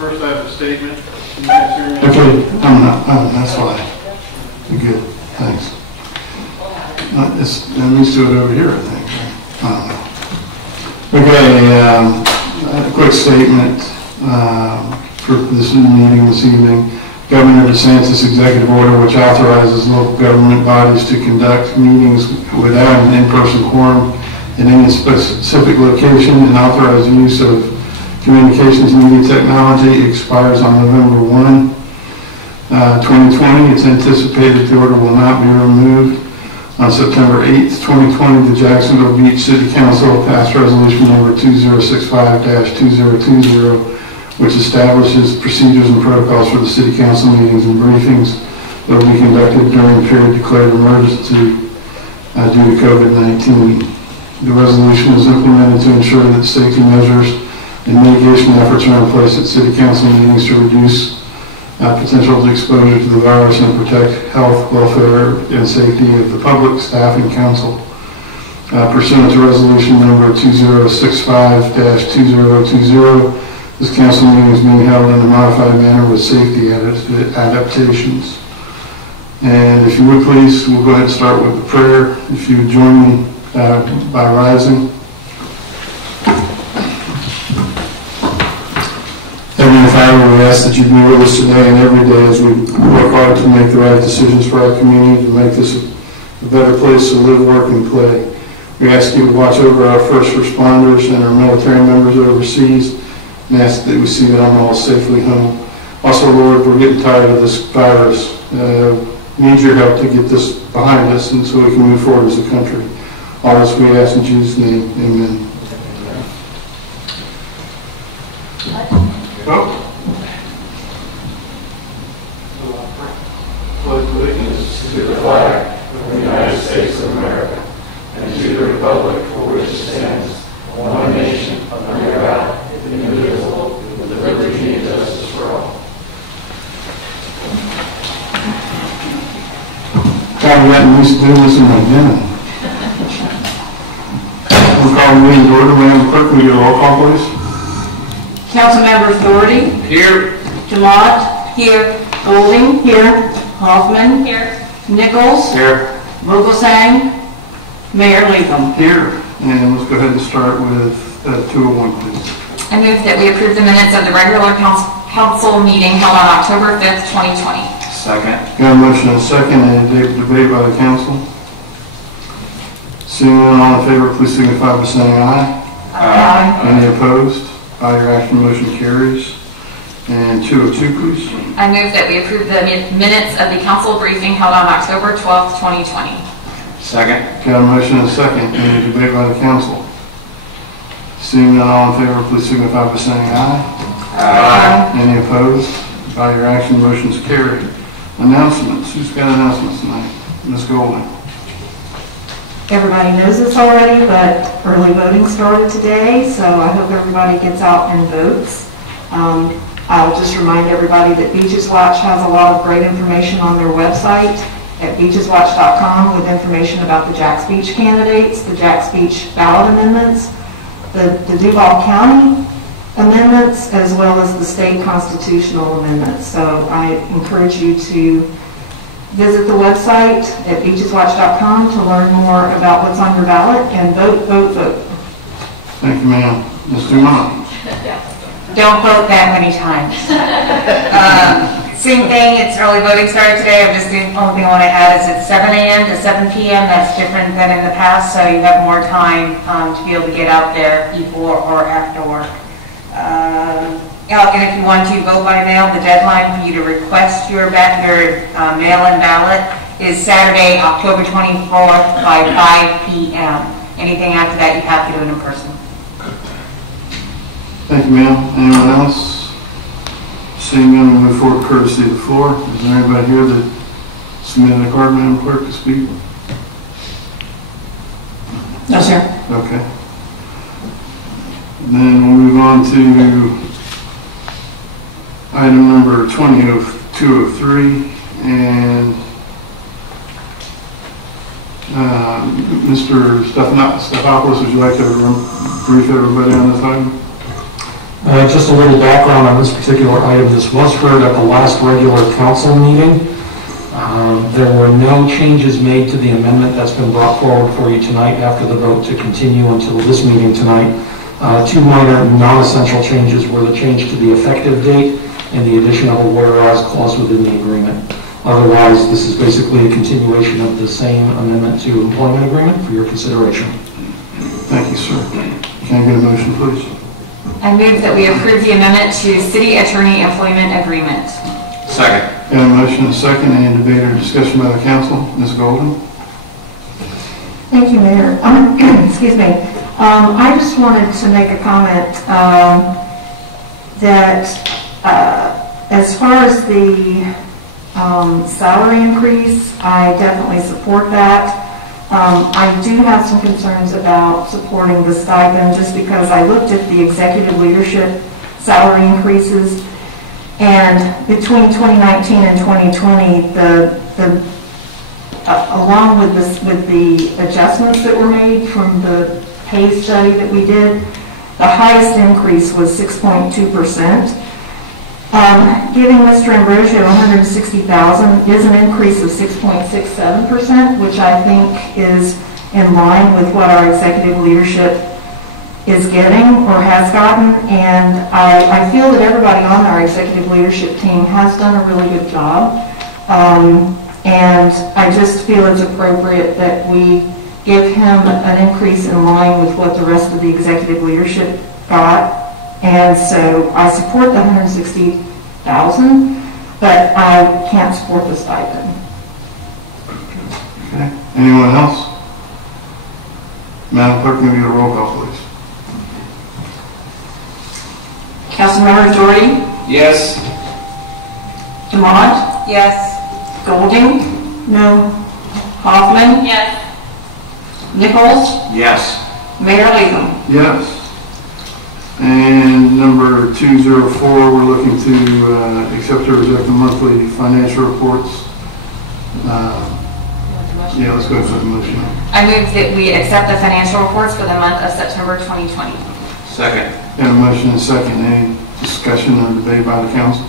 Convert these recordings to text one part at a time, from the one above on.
First, I have a statement. Can you guys hear me? Okay, that's fine. You're good, thanks. That needs to do it over here, I think. Okay, a quick statement for this meeting this evening. Governor DeSantis' executive order, which authorizes local government bodies to conduct meetings without an in-person quorum in any specific location and authorize use of communications media technology, expires on November 1, 2020. It's anticipated the order will not be removed. On September 8, 2020, the Jacksonville Beach City Council passed resolution number 2065-2020, which establishes procedures and protocols for the city council meetings and briefings that will be conducted during a period declared emergency due to COVID-19. The resolution was implemented to ensure that safety measures and mitigation efforts are in place at city council meetings to reduce potential exposure to the virus and protect health, welfare, and safety of the public, staff, and council. Pursuant to resolution number 2065-2020, this council meeting is being held in a modified manner with safety adaptations. And if you would please, we'll go ahead and start with the prayer. If you would join me by rising. Heavenly Father, we ask that you be with us today and every day as we work hard to make the right decisions for our community, to make this a better place to live, work, and play. We ask you to watch over our first responders and our military members overseas, and ask that we see them all safely home. Also, Lord, we're getting tired of this virus. We need your help to get this behind us and so we can move forward as a country. All this we ask in Jesus' name, amen. Pledge allegiance to the flag of the United States of America and to the republic for which it stands, one nation, under God, indivisible, with liberty and justice for all. God, we got used to doing this in my dinner. We'll call the meeting to order. Madam Clerk, will you get a roll call, please? Councilmember Doherty. Here. Demott. Here. Golding. Here. Hoffman. Here. Nichols. Here. Vogelsang. Mayor Lincoln. Here. And let's go ahead and start with 201, please. I move that we approve the minutes of the regular council meeting held on October 5th, 2020. Second. Got a motion and a second. Any debate by the council? Seeing none, all in favor, please signify by saying aye. Aye. Any opposed? By your action, motion carries. And 202, please. I move that we approve the minutes of the council briefing held on October 12th, 2020. Second. Got a motion and a second. Any debate by the council? Seeing none, all in favor, please signify by saying aye. Aye. Any opposed? By your action, motion is carried. Announcements. Who's got announcements tonight? Ms. Golden. Everybody knows this already, but early voting started today, so I hope everybody gets out and votes. I'll just remind everybody that Beaches Watch has a lot of great information on their website at beacheswatch.com with information about the Jacks Beach candidates, the Jacks Beach ballot amendments, the Duval County amendments, as well as the state constitutional amendments. So I encourage you to visit the website at beacheswatch.com to learn more about what's on your ballot and vote, vote, vote. Thank you, ma'am. Mr. Mott. Don't vote that many times. Same thing, it's early voting started today. The only thing I want to add is it's 7 a.m. to 7 p.m. That's different than in the past, so you have more time to be able to get out there before or after work. And if you want to vote by mail, the deadline for you to request your mail-in ballot is Saturday, October 24th by 5 p.m. Anything after that, you have to do it in person. Thank you, ma'am. Anyone else? Seeing none, we'll move forward courtesy of the floor. Is there anybody here that submitted a card, Madam Clerk, to speak? No, sir. Okay. And then we'll move on to item number 20203, and Mr. Stephanopoulos, would you like to brief everybody on this item? Just a little background on this particular item. This was heard at the last regular council meeting. There were no changes made to the amendment that's been brought forward for you tonight after the vote to continue until this meeting tonight. Two minor non-essential changes were the change to the effective date and the addition of a whereas clause within the agreement. Otherwise, this is basically a continuation of the same amendment to employment agreement for your consideration. Thank you, sir. Can I get a motion, please? I move that we approve the amendment to city attorney employment agreement. Second. Got a motion and a second. Any debate or discussion by the council? Ms. Golden? Thank you, Mayor. Excuse me. I just wanted to make a comment that as far as the salary increase, I definitely support that. I do have some concerns about supporting the stipend just because I looked at the executive leadership salary increases, and between 2019 and 2020, along with the adjustments that were made from the pay study that we did, the highest increase was 6.2%. Giving Mr. Ambrosio $160,000 is an increase of 6.67%, which I think is in line with what our executive leadership is getting or has gotten. And I feel that everybody on our executive leadership team has done a really good job. And I just feel it's appropriate that we give him an increase in line with what the rest of the executive leadership got. And so I support the $160,000, but I can't support the stipend. Okay. Anyone else? Madam Clerk, can we get a roll call, please? Councilmember Doherty, Yes. Demott, Yes. Golding, No. Hoffman, Yes. Nichols, Yes. Mayor Latham. Yes. And number 204, we're looking to accept or reject the monthly financial reports. Yeah, let's go ahead with the motion. I move that we accept the financial reports for the month of September 2020. Second. Got a motion and a second. Any discussion or debate by the council?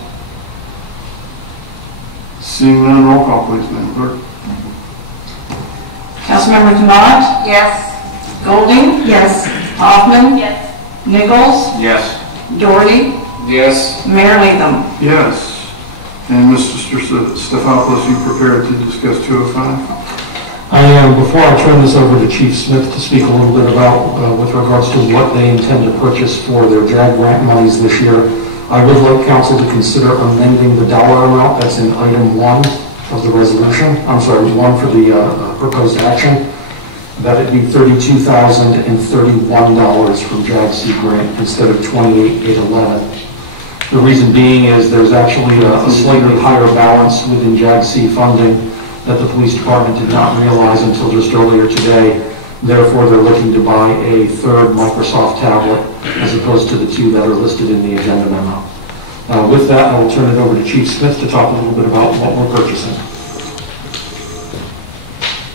Seeing none, roll call, please, Madam Clerk. Councilmember Demott, Yes. Golding, Yes. Hoffman, Yes. Nichols, Yes. Doherty, Yes. Mayor Latham. Yes. And Mr. Stefopoulos, you prepared to discuss 205? I am. Before I turn this over to Chief Smith to speak a little bit about with regards to what they intend to purchase for their JAG grant monies this year, I would like council to consider amending the dollar amount that's in item 1 of the resolution. I'm sorry, 1 for the proposed action. That it be $32,031 from JAG-C grant instead of $28,811. The reason being is there's actually a slightly higher balance within JAG-C funding that the police department did not realize until just earlier today. Therefore, they're looking to buy a third Microsoft tablet as opposed to the 2 that are listed in the agenda memo. With that, I will turn it over to Chief Smith to talk a little bit about what we're purchasing.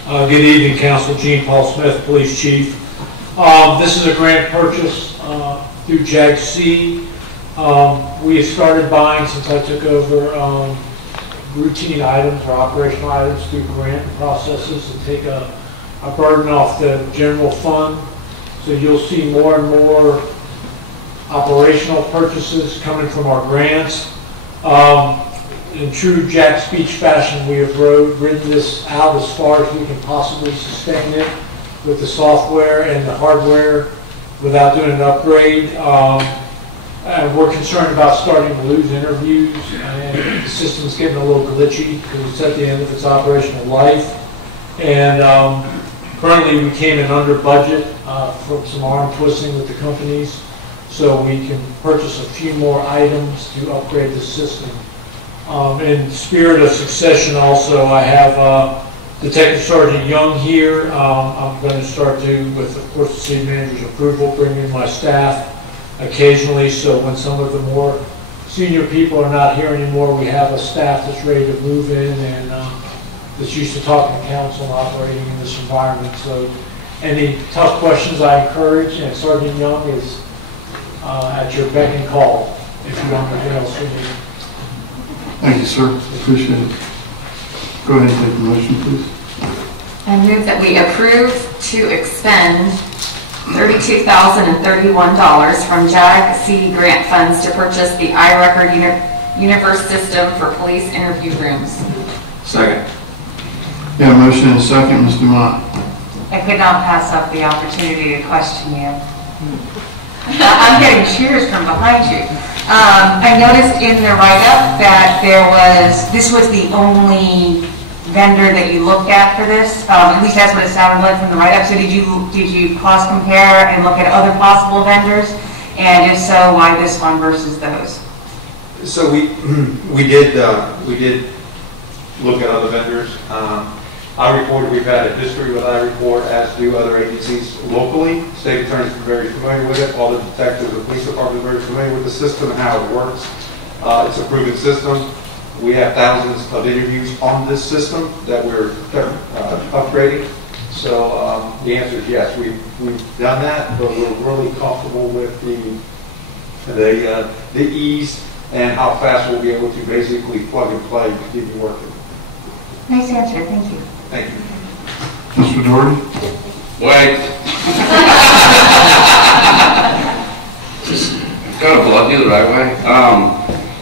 Good evening, Council. Gene Paul Smith, Police Chief. This is a grant purchase through JAG-C. We have started buying since I took over routine items or operational items through grant processes to take a burden off the general fund. So you'll see more and more operational purchases coming from our grants. In true Jack Speech fashion, we have ridden this out as far as we can possibly sustain it with the software and the hardware without doing an upgrade. And we're concerned about starting to lose interviews, and the system's getting a little glitchy because it's at the end of its operational life. And currently we came in under budget from some arm twisting with the companies, so we can purchase a few more items to upgrade the system. In spirit of succession also, I have Detective Sergeant Young here. I'm going to start to, with of course the city manager's approval, bring in my staff occasionally, so when some of the more senior people are not here anymore, we have a staff that's ready to move in and that's used to talking to council and operating in this environment. So any tough questions I encourage, and Sergeant Young is at your beck and call if you don't know what else we need. Thank you, sir. Appreciate it. Go ahead and take the motion, please. I move that we approve to expend $32,031 from JAG-C grant funds to purchase the iRecord Universe system for police interview rooms. Second. Yeah, motion and a second, Ms. Dumont. I could not pass up the opportunity to question you. I'm getting cheers from behind you. I noticed in the write-up that this was the only vendor that you looked at for this. At least that's what it sounded like from the write-up. So did you cost compare and look at other possible vendors? And if so, why this one versus those? So we did look at other vendors. iReport, we've had a history with iReport, as do other agencies locally. State attorneys are very familiar with it. All the detectives, the police department are very familiar with the system and how it works. It's a proven system. We have thousands of interviews on this system that we're upgrading. So the answer is yes, we've done that, but we're really comfortable with the ease and how fast we'll be able to basically plug and play to keep it working. Nice answer, thank you. Thank you. Mr. Doherty? Wait. Just gotta plug you the right way.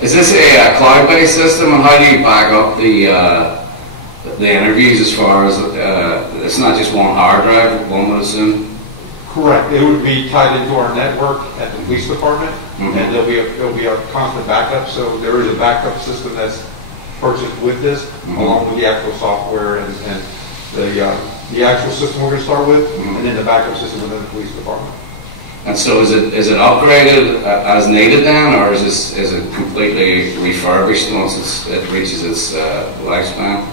Is this a cloud-based system, and how do you back up the interviews as far as it's not just one hard drive, one would assume? Correct. It would be tied into our network at the police department, and there'll be a constant backup. So there is a backup system that's purchased with this, along with the actual software and the actual system we're going to start with, and then the backup system within the police department. And so is it upgraded as needed then, or is it completely refurbished once it reaches its lifespan?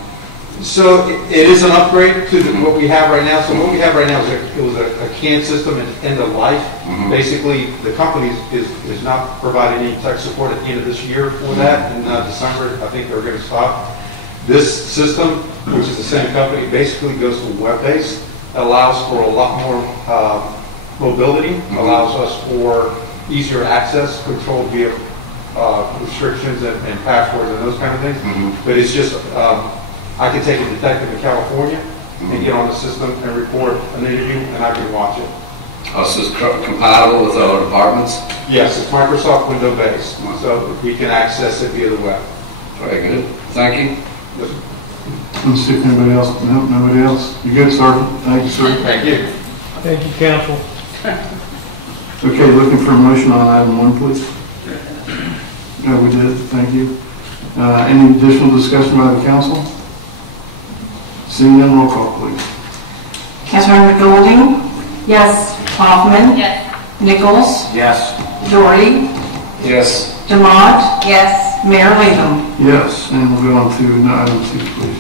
So it is an upgrade to what we have right now. So what we have right now is a CAN system at end of life. Basically, the company is not providing any tech support at the end of this year for that. In December, I think they're going to stop. This system, which is the same company, basically goes to web-based. Allows for a lot more mobility, allows us for easier access, control via restrictions and passwords and those kind of things. But it's just, I can take a detective in California and get on the system and report an interview, and I can watch it. Oh, so it's compatible with other departments? Yes, it's Microsoft Windows based, so we can access it via the web. Very good. Thank you. Yes. Let's see if anybody else. No, nobody else. You good, Sergeant? Thank you, sir. Thank you. Thank you, counsel. Okay, looking for a motion on item 1, please. No, we did. Thank you. Any additional discussion by the council? Seeing none, roll call, please. Councilmember Golding? Yes. Hoffman? Yes. Nichols? Yes. Doherty? Yes. Demott? Yes. Mayor Latham? Yes, and we'll go on to item 2, please.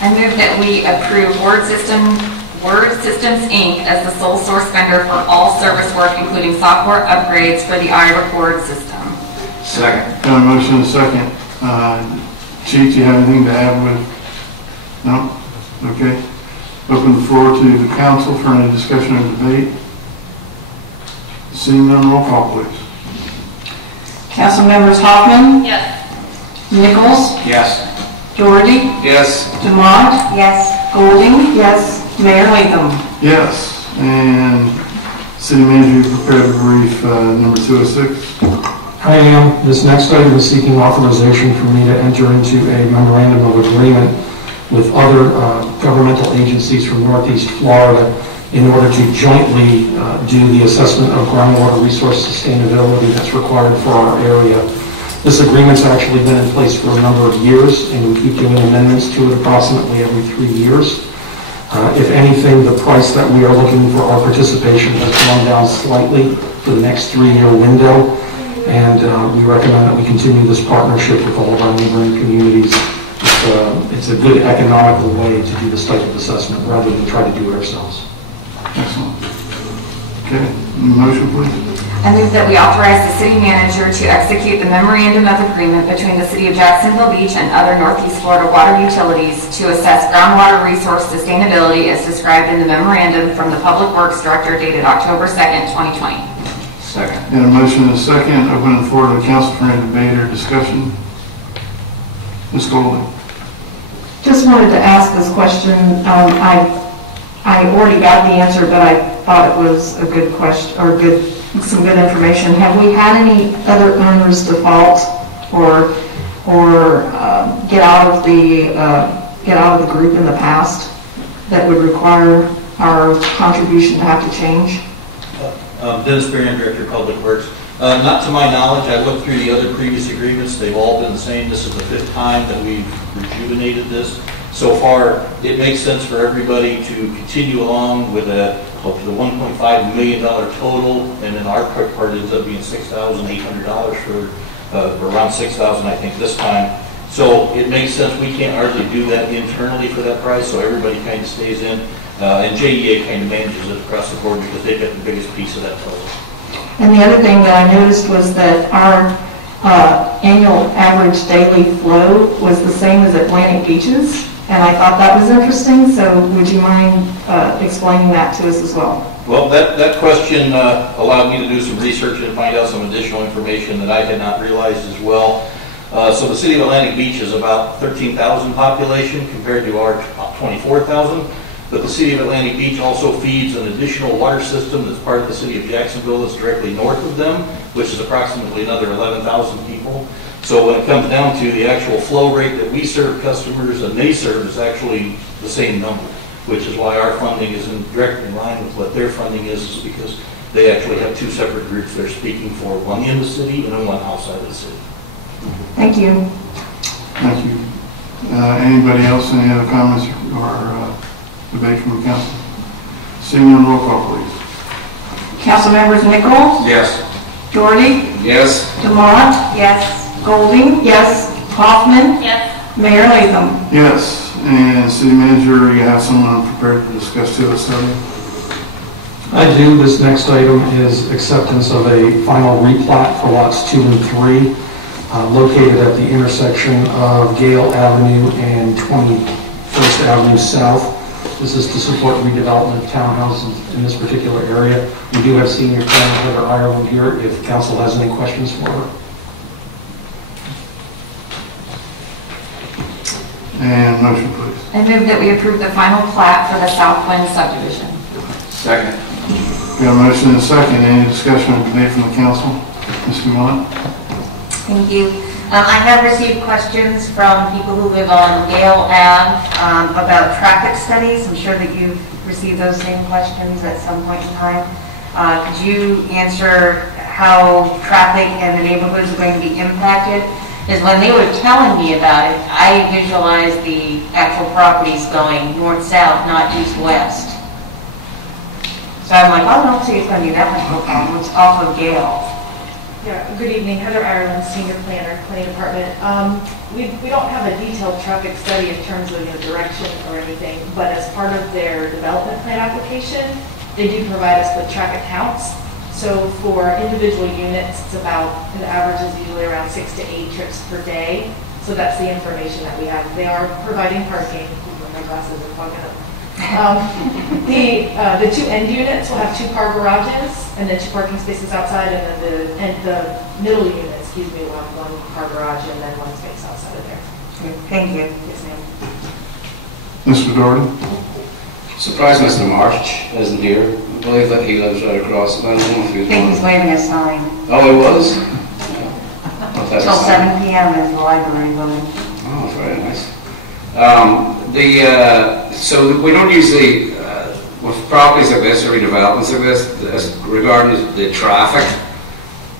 I move that we approve Word Systems, Inc. as the sole source vendor for all service work, including software upgrades for the iRecord system. Second. Got a motion and a second. Chief, do you have anything to add with? No? Okay. Open the floor to the council for any discussion or debate. Seeing none, roll call, please. Council members Hoffman? Yes. Nichols? Yes. Doherty? Yes. Demott? Yes. Golding? Yes. Mayor Latham? Yes. And city manager, you prepared a brief number 206. I am. This next item is seeking authorization for me to enter into a memorandum of agreement with other governmental agencies from Northeast Florida in order to jointly do the assessment of groundwater resource sustainability that's required for our area. This agreement's actually been in place for a number of years, and we keep doing amendments to it approximately every 3 years. If anything, the price that we are looking for our participation has gone down slightly for the next 3-year window, and we recommend that we continue this partnership with all of our neighboring communities. It's a good economical way to do this type of assessment rather than try to do it ourselves. Excellent. Okay, motion, please. I move that we authorize the city manager to execute the memorandum of agreement between the city of Jacksonville Beach and other Northeast Florida water utilities to assess groundwater resource sustainability as described in the memorandum from the Public Works Director dated October 2nd, 2020. Second. And a motion and a second, open the floor to the council for any debate or discussion. Ms. Golden. Just wanted to ask this question. I already got the answer, but I thought it was a good question, or some good information. Have we had any other owners default or get out of the group in the past that would require our contribution to have to change? Dennis Berrien, Director of Public Works. Not to my knowledge. I looked through the other previous agreements. They've all been the same. This is the 5th time that we've rejuvenated this. So far, it makes sense for everybody to continue along with up to the $1.5 million total, and then our part ends up being $6,800 for around $6,000, I think, this time. So it makes sense. We can't hardly do that internally for that price, so everybody kind of stays in. And JEA kind of manages it across the board because they've got the biggest piece of that total. And the other thing that I noticed was that our annual average daily flow was the same as Atlantic Beaches, and I thought that was interesting, so would you mind explaining that to us as well? Well, that question allowed me to do some research and find out some additional information that I had not realized as well. So the city of Atlantic Beach is about 13,000 population compared to our 24,000. But the city of Atlantic Beach also feeds an additional water system that's part of the city of Jacksonville that's directly north of them, which is approximately another 11,000 people. So when it comes down to the actual flow rate that we serve customers and they serve is actually the same number, which is why our funding is in direct in line with what their funding is because they actually have 2 separate groups they're speaking for, one in the city and then one outside of the city. Thank you. Thank you. Anybody else, any other comments or debate from the council? Seeing none, roll call, please. Council members Nichols, Yes. Doherty, Yes. Demott, Yes. Golding, yes, Hoffman, Yes. Mayor Latham. Yes, and city manager, you have someone prepared to discuss to us, Tony? I do. This next item is acceptance of a final replat for lots 2 and 3, located at the intersection of Gale Avenue and 21st Avenue South. This is to support redevelopment of townhouses in this particular area. We do have Senior Planner Heather Ireland here if council has any questions for her. And motion, please. I move that we approve the final plat for the Southwind subdivision. Second. We have a motion and a second. Any discussion or debate from the council? Ms. Dumont? Thank you. I have received questions from people who live on Gale Ave about traffic studies. I'm sure that you've received those same questions at some point in time. Could you answer how traffic and the neighborhoods are going to be impacted? Because when they were telling me about it, I visualized the actual properties going north-south, not east-west. So I'm like, oh, don't see it's going to be that much of a problem. It's off of Gale. Yeah, good evening, Heather Ireland, Senior Planner, Planning Department. We don't have a detailed traffic study in terms of direction or anything, but as part of their development plan application, they do provide us with traffic counts. So for individual units, it's about, the average is usually around 6 to 8 trips per day. So that's the information that we have. They are providing parking. My glasses are fogging up. The 2 end units will have 2 car garages and then 2 parking spaces outside, and then the middle unit, will have 1 car garage and then 1 space outside of there. Thank you. Yes, ma'am. Mr. Doherty? Surprised Mr. March isn't here. I believe that he lives right across. I don't know if he I was think he's waving a sign. Oh, he was? Till 7 p.m. is the library building. Oh, very nice. So we don't usually, with properties like this or redevelopments like this, regarding the traffic,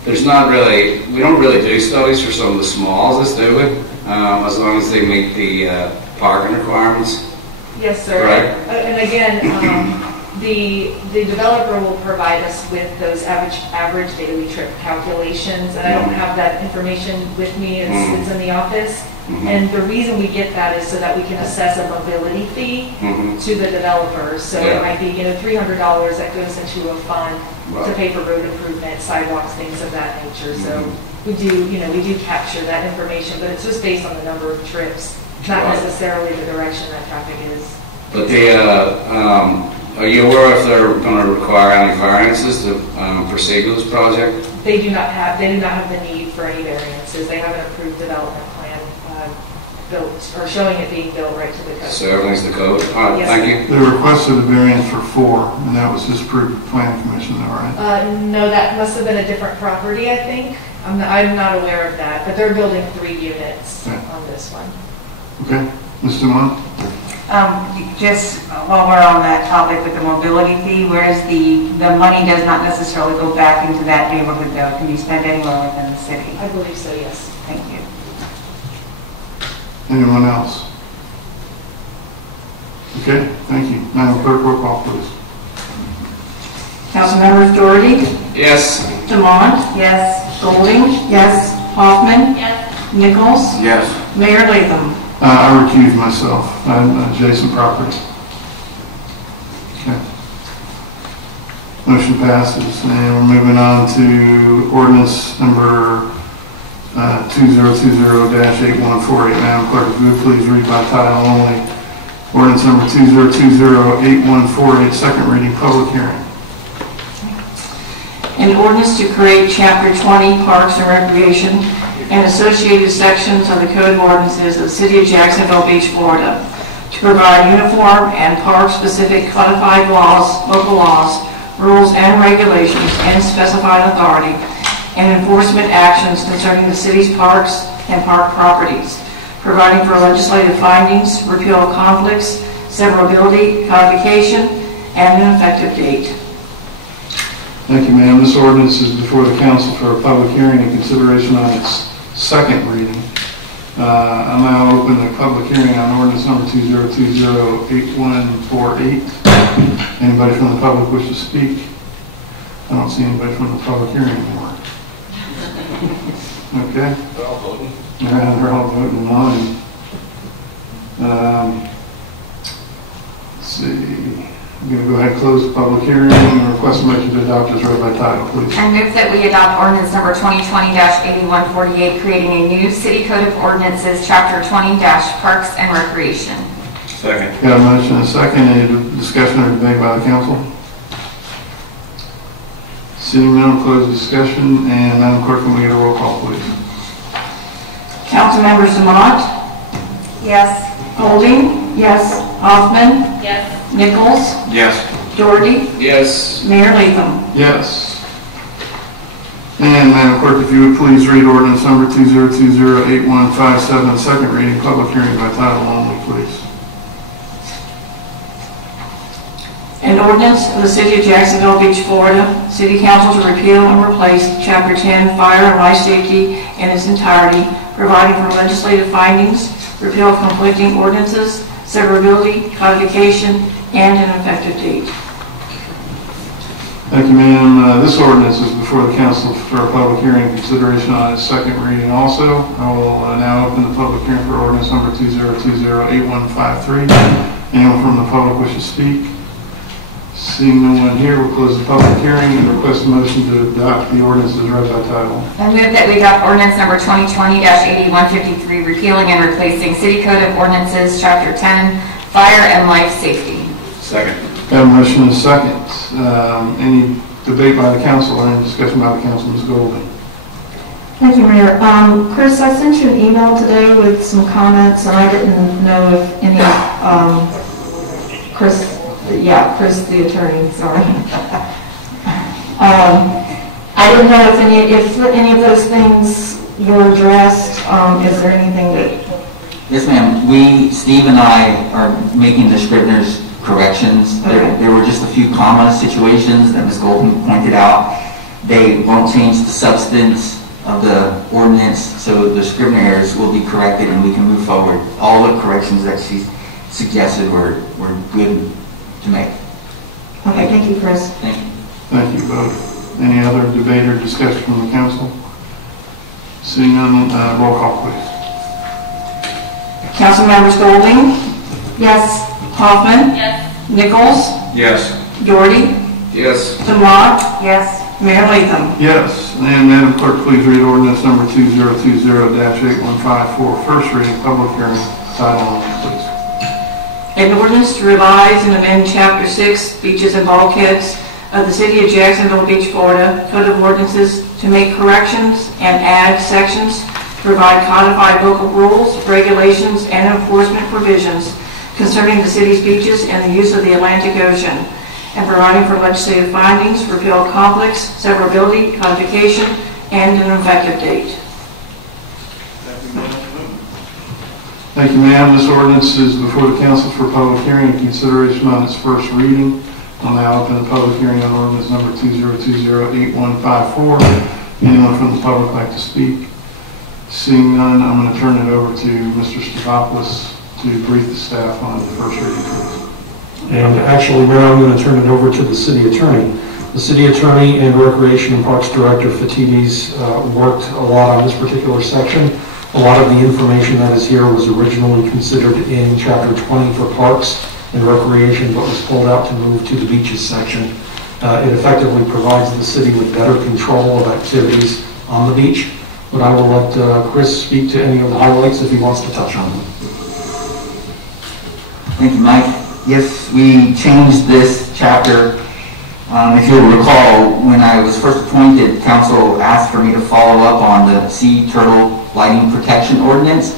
there's not really, we don't really do studies for some of the smalls, do we? As long as they meet the parking requirements. Yes, sir. Right. And again, the developer will provide us with those average daily trip calculations, and I don't have that information with me. It's in the office. And the reason we get that is so that we can assess a mobility fee to the developers. So it might be, $300 that goes into a fund to pay for road improvement, sidewalks, things of that nature. So we do, we do capture that information, but it's just based on the number of trips, not necessarily the direction that traffic is. But Are you aware if they're going to require any variances to proceed with this project? They do not have the need for any variances. They have an approved development plan built, or showing it being built right to the code. So everything's the code? All right, Yes. thank you. They requested a variance for 4, and that was just approved by the planning commission, though, right? No, that must have been a different property, I think. I'm not aware of that, but they're building 3 units Okay. on this one. Okay, Mr. Munn? Just while we're on that topic with the mobility fee, whereas the money does not necessarily go back into that neighborhood though, it can be spent anywhere within the city. I believe so, yes. Thank you. Anyone else? Okay, thank you. Madam Clerk, roll call, please. Councilmembers Doherty, Yes. Demont, Yes. Golding, yes. Hoffman, Nichols, Yes. Mayor Latham. I recuse myself. I'm adjacent property. Okay. Motion passes, and we're moving on to ordinance number 2020-8148. Madam Clerk, if you would please read by title only. Ordinance number 2020-8148, second reading, public hearing. An ordinance to create Chapter 20 Parks and Recreation and associated sections of the Code of Ordinances of the City of Jacksonville Beach, Florida, to provide uniform and park-specific codified laws, local laws, rules and regulations, and specified authority, and enforcement actions concerning the city's parks and park properties, providing for legislative findings, repeal conflicts, severability, codification, and an effective date. Thank you, ma'am. This ordinance is before the council for a public hearing and consideration on its second reading. I'll now open the public hearing on ordinance number 2020-8148. Anybody from the public wish to speak? I don't see anybody from the public hearing anymore. Okay. They're all voting. Yeah, they're all voting in line. Let's see. I'm going to go ahead and close the public hearing and request a motion to adopt as read by title, please. I move that we adopt ordinance number 2020-8148, creating a new city code of ordinances, chapter 20-parks and recreation. Second. Got a motion and a second. Any discussion or debate by the council? Seeing none, we'll close the discussion. And Madam Clerk, can we get a roll call, please? Councilmembers Demont, Yes. Golding, yes. Hoffman, Yes. Nichols, Yes. Doherty, Yes. Mayor Latham. Yes. And Madam Clerk, if you would please read ordinance number 2020-8157, second reading, public hearing by title only, please. An ordinance of the City of Jacksonville Beach, Florida, City Council to repeal and replace Chapter 10 Fire and Life Safety in its entirety, providing for legislative findings, repeal of conflicting ordinances, severability, codification, and an effective date. Thank you, ma'am. This ordinance is before the council for a public hearing and consideration on its second reading also. I will now open the public hearing for ordinance number 2020-8153. Anyone from the public wish to speak? Seeing no one here, we'll close the public hearing and request a motion to adopt the ordinance as read by title. I move that we adopt ordinance number 2020-8153, repealing and replacing city code of ordinances, chapter 10, fire and life safety. Second. Got a motion and a second. Any debate by the council or any discussion by the council? Ms. Golden. Thank you, Mayor. Chris, I sent you an email today with some comments, and I didn't know if any, Chris, the attorney, sorry. I didn't know if any of those things were addressed. Is there anything that... Yes, ma'am. Steve and I are making the Scrivener's corrections. Okay. There were just a few comma situations that Ms. Golden pointed out. They won't change the substance of the ordinance, so the Scrivener errors will be corrected and we can move forward. All the corrections that she suggested were good to make. Okay, thank you, Chris. Thank you. Thank you both. Any other debate or discussion from the council? Seeing none, roll call, please. Councilmembers Golding, Yes. Hoffman, Yes. Nichols, Yes. Doherty, Yes. Demont, Yes. Mayor Latham. Yes. And Madam Clerk, please read ordinance number 2020-8154, first reading, public hearing, title only, please. An ordinance to revise and amend Chapter 6, Beaches and Bulkheads of the City of Jacksonville Beach, Florida, Code of Ordinances to make corrections and add sections to provide codified local rules, regulations, and enforcement provisions concerning the city's beaches and the use of the Atlantic Ocean, and providing for legislative findings, repeal conflicts, severability, codification, and an effective date. Thank you, ma'am. This ordinance is before the council for public hearing and consideration on its first reading. I'll now open the public hearing on ordinance number 2020-8154. Anyone from the public like to speak? Seeing none, I'm going to turn it over to Mr. Stavropoulos to brief the staff on the first reading, please. And actually, now I'm going to turn it over to the city attorney. The city attorney and Recreation and Parks Director Fatides worked a lot on this particular section. A lot of the information that is here was originally considered in Chapter 20 for Parks and Recreation, but was pulled out to move to the Beaches section. It effectively provides the city with better control of activities on the beach, but I will let Chris speak to any of the highlights if he wants to touch on them. Thank you, Mike. Yes, we changed this chapter. If you'll recall, when I was first appointed, council asked for me to follow up on the sea turtle lighting protection ordinance,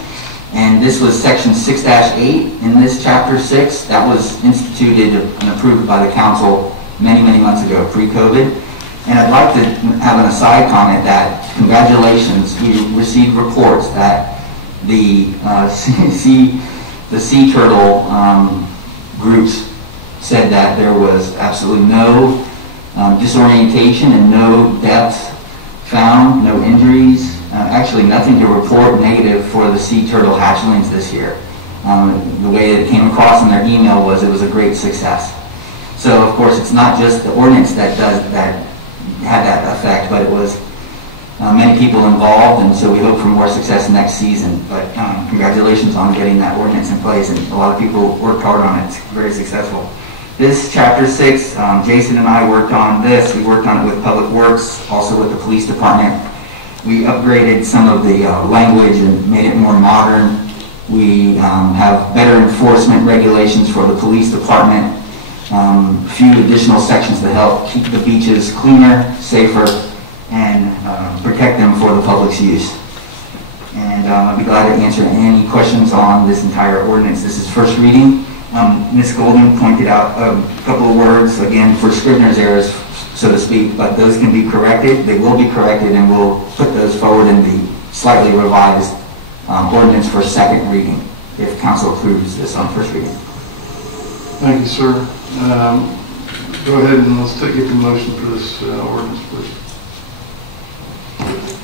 and this was section 6-8 in this chapter 6 that was instituted and approved by the council many months ago, pre-COVID. And I'd like to have an aside comment that congratulations, we received reports that the sea turtle groups said that there was absolutely no disorientation and no deaths found, no injuries, actually nothing to report negative for the sea turtle hatchlings this year. The way that it came across in their email was it was a great success. So of course it's not just the ordinance that had that effect, but it was many people involved, and so we hope for more success next season. But congratulations on getting that ordinance in place, and a lot of people worked hard on it. It's very successful. This chapter 6, Jason and I worked on this. We worked on it with Public Works, also with the police department. We upgraded some of the language and made it more modern. We have better enforcement regulations for the police department. A few additional sections to help keep the beaches cleaner, safer, and protect them for the public's use. And I'd be glad to answer any questions on this entire ordinance. This is first reading. Ms. Golden pointed out a couple of words, again, for Scrivener's errors, so to speak, but those can be corrected. They will be corrected, and we'll put those forward in the slightly revised ordinance for second reading, if council approves this on first reading. Thank you, sir. Go ahead and let's get the motion for this ordinance, please.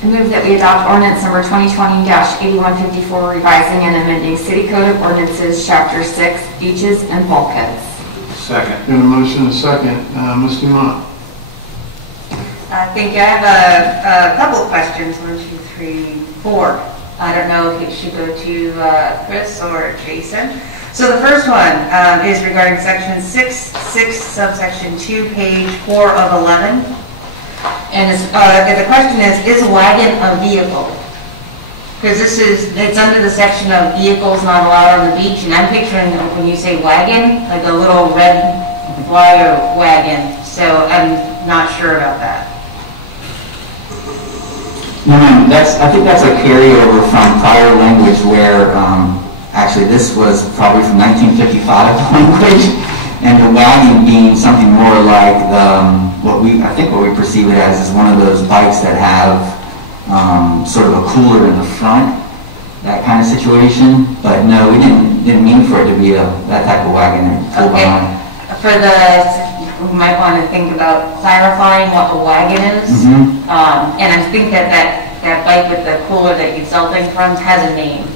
I move that we adopt ordinance number 2020-8154, revising and amending City Code of Ordinances, Chapter 6, Beaches and Bulkheads. Second. Got a motion and a second. Ms. Dumont. Thank you. I have a couple of questions. 1, 2, 3, 4. I don't know if it should go to Chris or Jason. So the first one is regarding section 6, subsection 2, page 4 of 11. And the question is a wagon a vehicle? Because it's under the section of vehicles not allowed on the beach, and I'm picturing when you say wagon, like a little red flyer wagon. So I'm not sure about that. I think that's a carryover from prior language where actually this was probably from 1955 language, and the wagon being something more like what we perceive it as is one of those bikes that have sort of a cooler in the front, that kind of situation. But no, we didn't mean for it to be that type of wagon. Okay. We might want to think about clarifying what a wagon is. Mm-hmm. And I think that bike with the cooler that you sell things from has a name.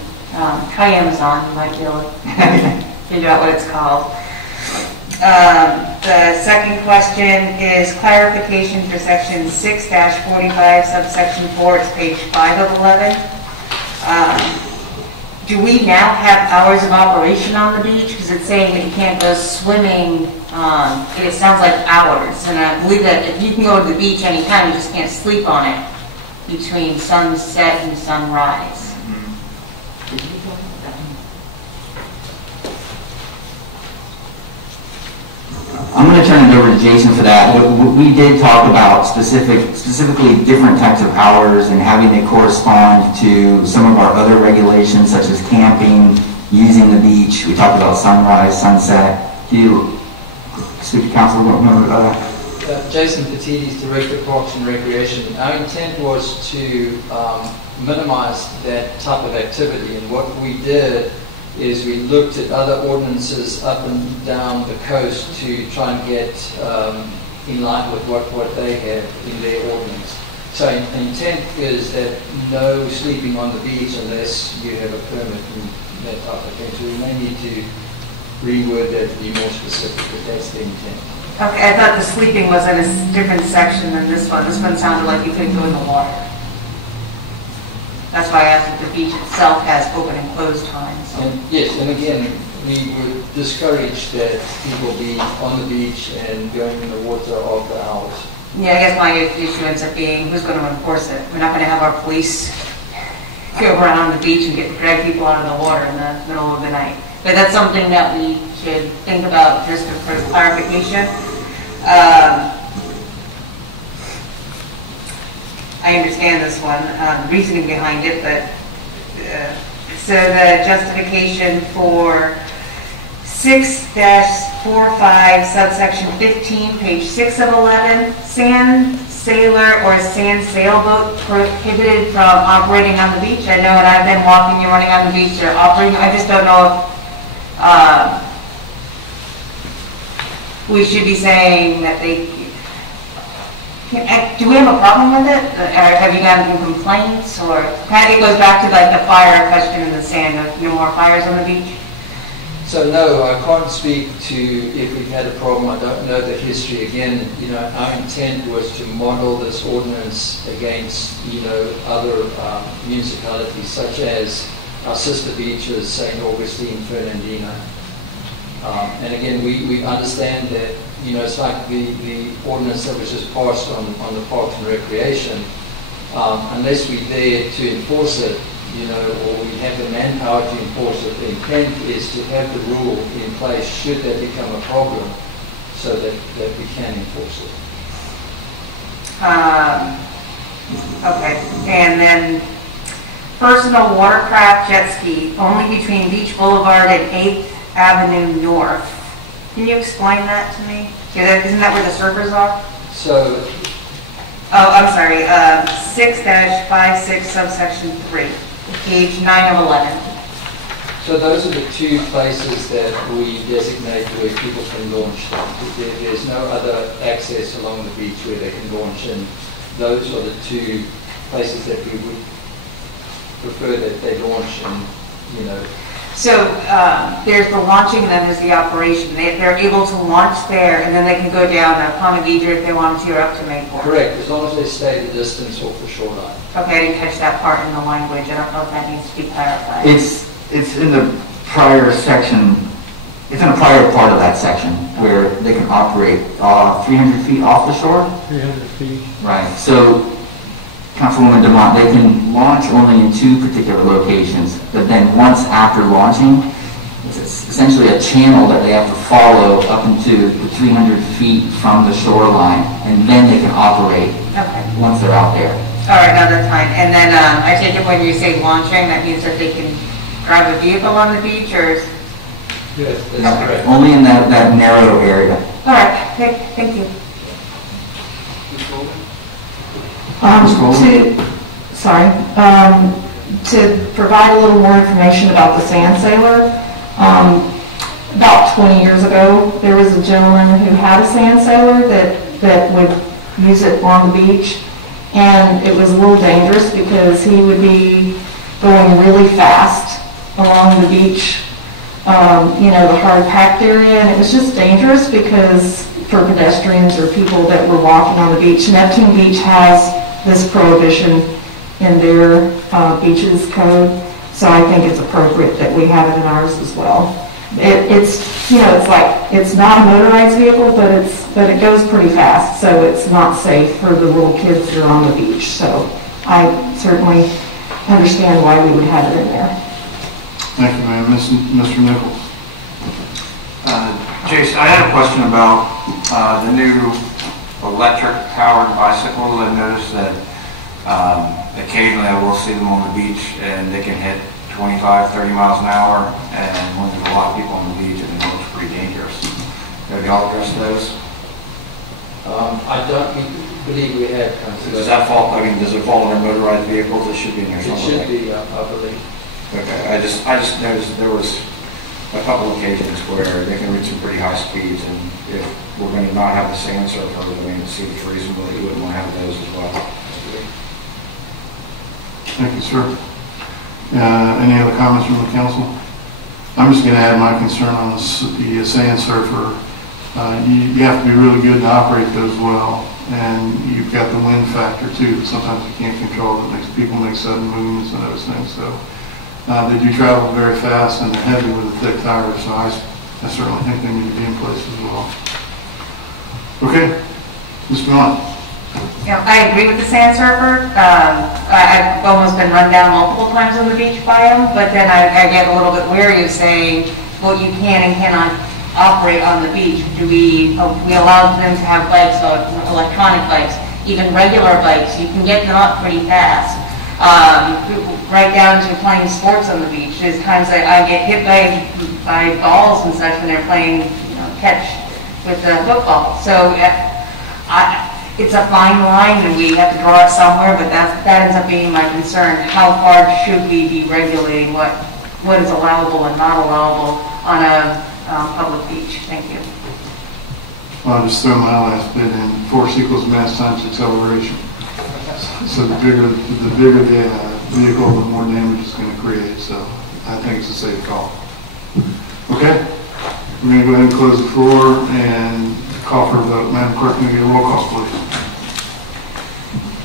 Try Amazon, you might be able to figure out what it's called. The second question is clarification for section 6-45, subsection 4. It's page 5 of 11. Do we now have hours of operation on the beach? Because it's saying that you can't go swimming. It sounds like hours. And I believe that if you can go to the beach anytime, you just can't sleep on it between sunset and sunrise. I'm going to turn it over to Jason for that. We did talk about specifically different types of hours and having they correspond to some of our other regulations, such as camping, using the beach. We talked about sunrise, sunset. Do you speak to council member about that? Jason Petides, Director of Parks and Recreation. Our intent was to minimize that type of activity, and what we did is we looked at other ordinances up and down the coast to try and get in line with what they have in their ordinance. So the intent is that no sleeping on the beach unless you have a permit and that type of thing. So we may need to reword that to be more specific, but that's the intent. Okay, I thought the sleeping was in a different section than this one. This one sounded like you couldn't go in the water. That's why I asked if the beach itself has open and closed times. And yes, and again, we would discourage that people be on the beach and going in the water after hours. Yeah, I guess my issue ends up being who's going to enforce it. We're not going to have our police go around on the beach and drag people out of the water in the middle of the night. But that's something that we should think about just for clarification. I understand this one, reasoning behind it, but so the justification for 6-45 subsection 15, page 6 of 11, sand sailor or sand sailboat prohibited from operating on the beach. I know when I've been walking and running on the beach, they're operating. I just don't know if we should be saying that they. Do we have a problem with it? Have you gotten any complaints? Or kind of it goes back to like the fire question in the sand, no more fires on the beach? So no, I can't speak to if we've had a problem. I don't know the history. Again, our intent was to model this ordinance against, other municipalities such as our sister beaches, St. Augustine, Fernandina. And again, we understand that, it's like the ordinance that was just passed on the Parks and Recreation. Unless we're there to enforce it, or we have the manpower to enforce it, the intent is to have the rule in place should that become a problem so that we can enforce it. Okay, and then personal watercraft jet ski only between Beach Boulevard and 8th Avenue North. Can you explain that to me? Isn't that where the surfers are? So, I'm sorry, 6-56 subsection 3, page 9 of 11. So those are the two places that we designate where people can launch them. There's no other access along the beach where they can launch, and those are the two places that we would prefer that they launch and, So there's the launching and then there's the operation. They're able to launch there and then they can go down Ponte Vedra if they want to or up to Mayport. Correct, as long as they stay the distance off the shoreline. Okay, I didn't catch that part in the language. I don't know if that needs to be clarified. It's in the prior section. It's in a prior part of that section where they can operate 300 feet off the shore. 300 feet. Right. So, Councilwoman DeMont, they can launch only in two particular locations, but then once after launching, it's essentially a channel that they have to follow up into the 300 feet from the shoreline, and then they can operate once they're out there. All right, no, that's fine. And then I take it when you say launching, that means that they can drive a vehicle on the beach, or? Yes, that's correct. Only in that narrow area. All right, thank you. To provide a little more information about the sand sailor, about 20 years ago, there was a gentleman who had a sand sailor that would use it on the beach, and it was a little dangerous because he would be going really fast along the beach, the hard packed area, and it was just dangerous because for pedestrians or people that were walking on the beach. Neptune Beach has this prohibition in their beaches code, so I think it's appropriate that we have it in ours as well. It's not a motorized vehicle, but it goes pretty fast, so it's not safe for the little kids that are on the beach. So I certainly understand why we would have it in there. Thank you, ma'am. Mr. Nichols. Jason, I had a question about the new electric-powered bicycles. I've noticed that occasionally I will see them on the beach, and they can hit 25, 30 miles an hour, and when there's a lot of people on the beach, it looks pretty dangerous. Have y'all addressed those? I don't believe we have. Does that fall, I mean, does it fall under motorized vehicles? It should be in there It somewhere. should be, I believe. Okay, I just noticed there was a couple occasions where they can reach some pretty high speeds, and if we're going to not have the sand surfers, I mean, it seems reasonable that you wouldn't want to have those as well. Thank you, sir. Any other comments from the council? I'm just going to add my concern on the sand surfer. You have to be really good to operate those well, and you've got the wind factor too that sometimes you can't control, that makes people make sudden movements and those things. So they do travel very fast, and they're heavy with a thick tire, so I certainly think they need to be in place as well. Okay, Mr. Mott. Yeah, I agree with the sand surfer. I've almost been run down multiple times on the beach by them, but then I get a little bit wary of saying what you can and cannot operate on the beach. Do we allow them to have bikes, electronic bikes, even regular bikes? You can get them up pretty fast. Right down to playing sports on the beach. There's times that I get hit by balls and such when they're playing catch with the football. So it's a fine line, and we have to draw it somewhere, but that ends up being my concern. How far should we be regulating what is allowable and not allowable on a public beach? Thank you. Well, I'll just throw my last bit in. Force equals mass times acceleration. So the bigger the vehicle, the more damage it's going to create. So I think it's a safe call. Okay? We're going to go ahead and close the floor and call for a vote. Madam Clerk, can we get a roll call, please?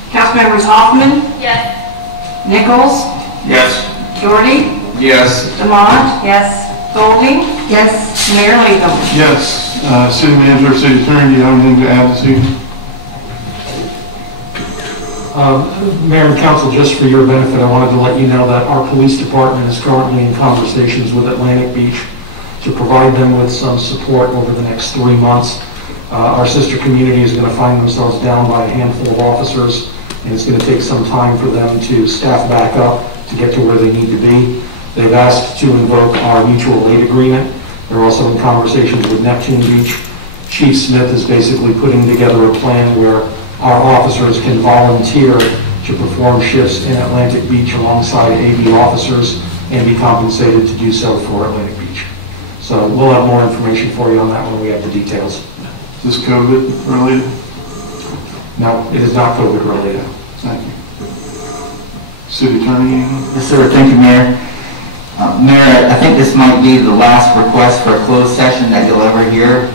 Councilmembers Hoffman, Yes. Nichols, Yes. Doherty, Yes. Demont, Yes. Golding, Yes. Mayor Latham. Yes. City Manager, City Attorney, do you have anything to add this evening? Mayor and Council, just for your benefit, I wanted to let you know that our police department is currently in conversations with Atlantic Beach to provide them with some support over the next 3 months. Our sister community is going to find themselves down by a handful of officers, and it's going to take some time for them to staff back up to get to where they need to be. They've asked to invoke our mutual aid agreement. They're also in conversations with Neptune Beach. Chief Smith is basically putting together a plan where our officers can volunteer to perform shifts in Atlantic Beach alongside AV officers and be compensated to do so for Atlantic Beach. So we'll have more information for you on that when we have the details. Is this COVID related? No, it is not COVID related. Thank you. City Attorney? Yes, sir. Thank you, Mayor. Mayor, I think this might be the last request for a closed session that you'll ever hear.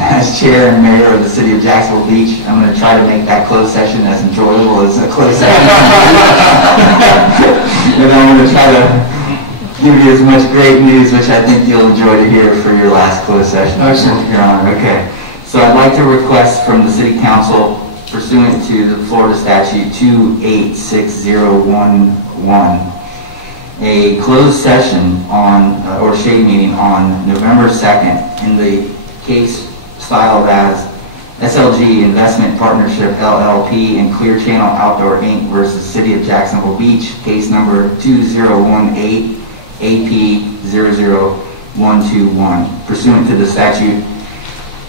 As Chair and Mayor of the City of Jacksonville Beach, I'm going to try to make that closed session as enjoyable as a closed session. And I'm going to try to give you as much great news, which I think you'll enjoy to hear for your last closed session. Excellent. Your Honor. Okay. So I'd like to request from the City Council, pursuant to the Florida Statute 286011, a closed session on, or shade meeting on November 2nd in the case styled as SLG Investment Partnership LLP and Clear Channel Outdoor Inc. versus City of Jacksonville Beach, case number 2018 AP 00121. Pursuant to the statute,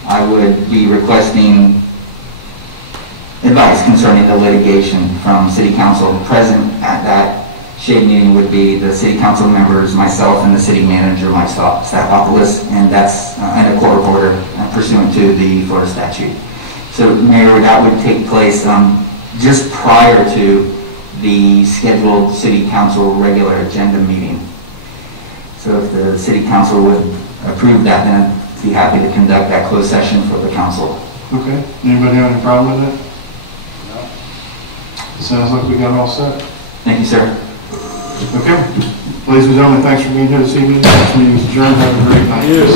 I would be requesting advice concerning the litigation from City Council. Present at that shade meeting would be the City Council members, myself, and the City Manager, Mike Staffopoulos, and that's in a court order pursuant to the Florida statute. So, Mayor, that would take place just prior to the scheduled City Council regular agenda meeting. So if the City Council would approve that, then I'd be happy to conduct that closed session for the council. Okay. Anybody have any problem with that? No. Sounds like we got it all set. Thank you, sir. Okay. Ladies and gentlemen, thanks for being here this evening. This meeting is adjourned. Have a great night. Yes.